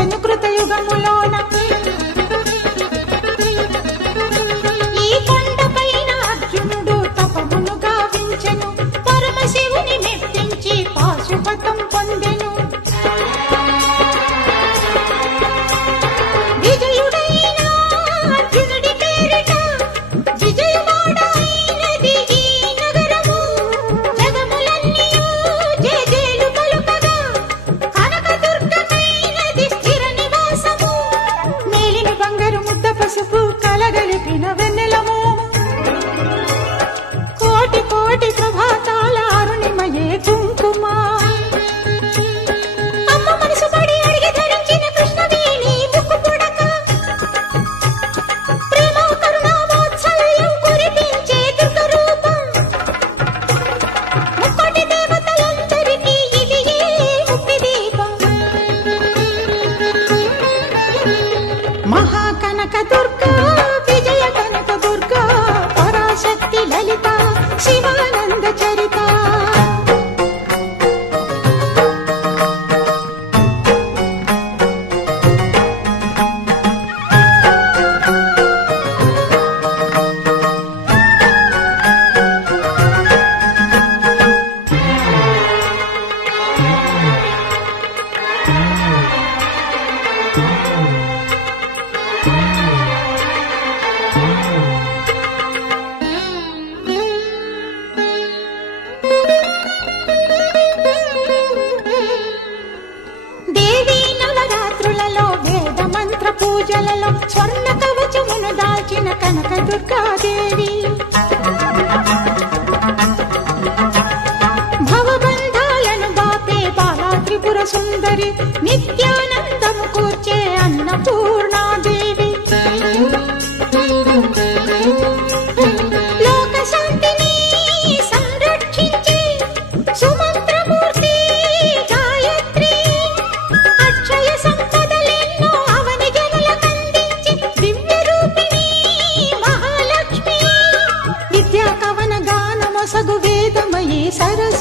ఉద్భవించెను కృతయుగములోన. ఈ కొండపైన అర్జునుడు తపమును గావించెను, పరమశివుని మెప్పించి పాశుపతం పొందెను. విజయుడైన అర్జునుడి పేరిట విజయవాడ అయినది ఈ నగరము. జగములన్నీయు జేజేలు పలుకగా కనకదుర్గమైనది స్థిర నివాసము. మేలిన బంగారు ముద్ద పసుపు కలగలిపిన వెన్నెలము. కోటి కోటి ప్రభాతాల అరుణిమయే కుంకుమ. అమ్మ మనసు పడి అడిగి ధరించిన కృష్ణవేణి ముక్కు పుడక. ప్రేమ కరుణ వాత్సల్యం కురిపించే దుర్గ రూపం. ముక్కోటి దేవతలందరికీ ఇది ఏ ముక్తి దీపం. మహాకనక దుర్గా, విజయ కనక దుర్గా, పరాశక్తి లలిత, శివానంద చరిత. దేవీ నవరాత్రులలో వేద మంత్ర పూజలలో స్వర్ణ కవచమును దాల్చిన కనక దుర్గాదేవి. భవబంధాలను బాపే బాలా త్రిపుర సుందరి, నిత్యానందము కూర్చే అన్నపూర్ణాదేవి. లోక శాంతిని సంరక్షించే సుమంత్రమూర్తి గాయత్రి. అక్షయ సంపదలెన్నో అవని జనులకందించి దివ్య రూపిణి మహాలక్ష్మి. విద్యా కవన గానమొసగు వేదమయీ సరస్వతి.